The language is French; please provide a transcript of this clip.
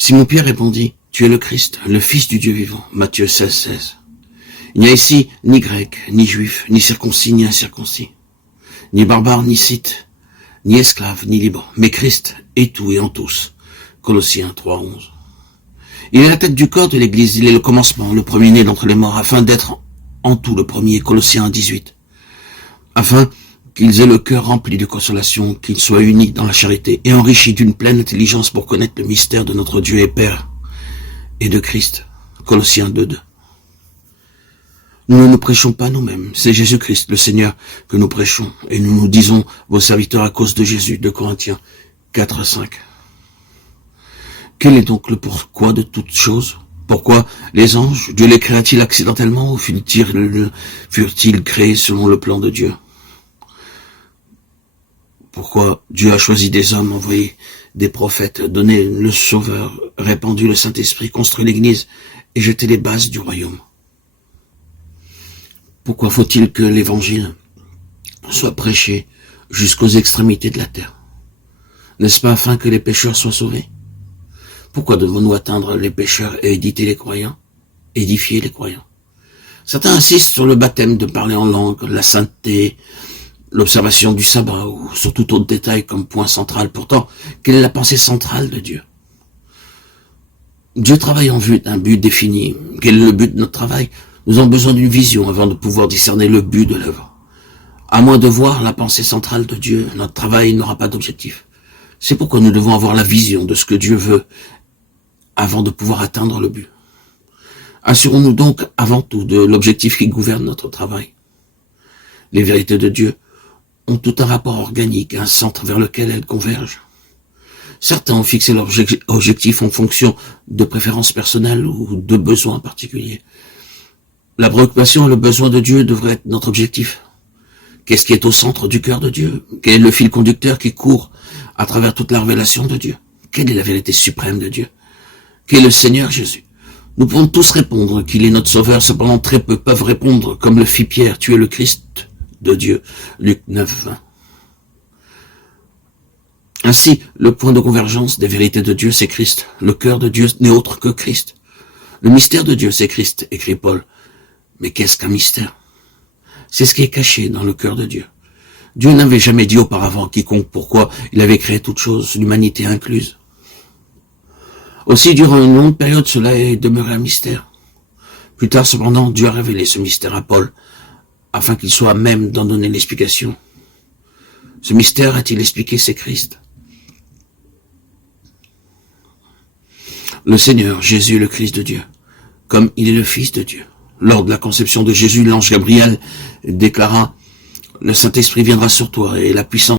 Simon-Pierre répondit, « Tu es le Christ, le Fils du Dieu vivant. » Matthieu 16, 16. Il n'y a ici ni grec, ni juif, ni circoncis, ni incirconcis, ni barbare, ni scythe, ni esclave, ni libre, mais Christ est tout et en tous. Colossiens 3, 11. Il est la tête du corps de l'Église, il est le commencement, le premier-né d'entre les morts, afin d'être en tout le premier, Colossiens 18. Afin qu'ils aient le cœur rempli de consolation, qu'ils soient unis dans la charité et enrichis d'une pleine intelligence pour connaître le mystère de notre Dieu et Père et de Christ. Colossiens 2, 2. Nous ne nous prêchons pas nous-mêmes, c'est Jésus-Christ, le Seigneur, que nous prêchons, et nous nous disons vos serviteurs à cause de Jésus, de Corinthiens 4, 5. Quel est donc le pourquoi de toutes choses? Pourquoi les anges, Dieu les créa-t-il accidentellement ou furent-ils créés selon le plan de Dieu? Pourquoi Dieu a choisi des hommes, envoyé des prophètes, donné le Sauveur, répandu le Saint-Esprit, construit l'Église et jeté les bases du royaume? Pourquoi faut-il que l'Évangile soit prêché jusqu'aux extrémités de la terre? N'est-ce pas afin que les pécheurs soient sauvés? Pourquoi devons-nous atteindre les pécheurs et édifier les croyants? Certains insistent sur le baptême, de parler en langue, la sainteté, l'observation du sabbat ou sur tout autre détail comme point central. Pourtant, quelle est la pensée centrale de Dieu? Dieu travaille en vue d'un but défini. Quel est le but de notre travail? Nous avons besoin d'une vision avant de pouvoir discerner le but de l'œuvre. À moins de voir la pensée centrale de Dieu, notre travail n'aura pas d'objectif. C'est pourquoi nous devons avoir la vision de ce que Dieu veut avant de pouvoir atteindre le but. Assurons-nous donc avant tout de l'objectif qui gouverne notre travail. Les vérités de Dieu ont tout un rapport organique, un centre vers lequel elles convergent. Certains ont fixé leur objectif en fonction de préférences personnelles ou de besoins particuliers. La préoccupation et le besoin de Dieu devraient être notre objectif. Qu'est-ce qui est au centre du cœur de Dieu? Quel est le fil conducteur qui court à travers toute la révélation de Dieu? Quelle est la vérité suprême de Dieu? Quel est le Seigneur Jésus? Nous pouvons tous répondre qu'il est notre Sauveur, cependant très peu peuvent répondre comme le fit Pierre, tu es le Christ de Dieu. Luc 9, 20. Ainsi, le point de convergence des vérités de Dieu, c'est Christ. Le cœur de Dieu n'est autre que Christ. Le mystère de Dieu, c'est Christ, écrit Paul. Mais qu'est-ce qu'un mystère? C'est ce qui est caché dans le cœur de Dieu. Dieu n'avait jamais dit auparavant à quiconque pourquoi il avait créé toute chose, l'humanité incluse. Aussi, durant une longue période, cela est demeuré un mystère. Plus tard, cependant, Dieu a révélé ce mystère à Paul, afin qu'il soit à même d'en donner l'explication. Ce mystère, a-t-il expliqué, c'est Christ. Le Seigneur, Jésus, le Christ de Dieu, comme il est le Fils de Dieu. Lors de la conception de Jésus, l'ange Gabriel déclara « Le Saint-Esprit viendra sur toi et la puissance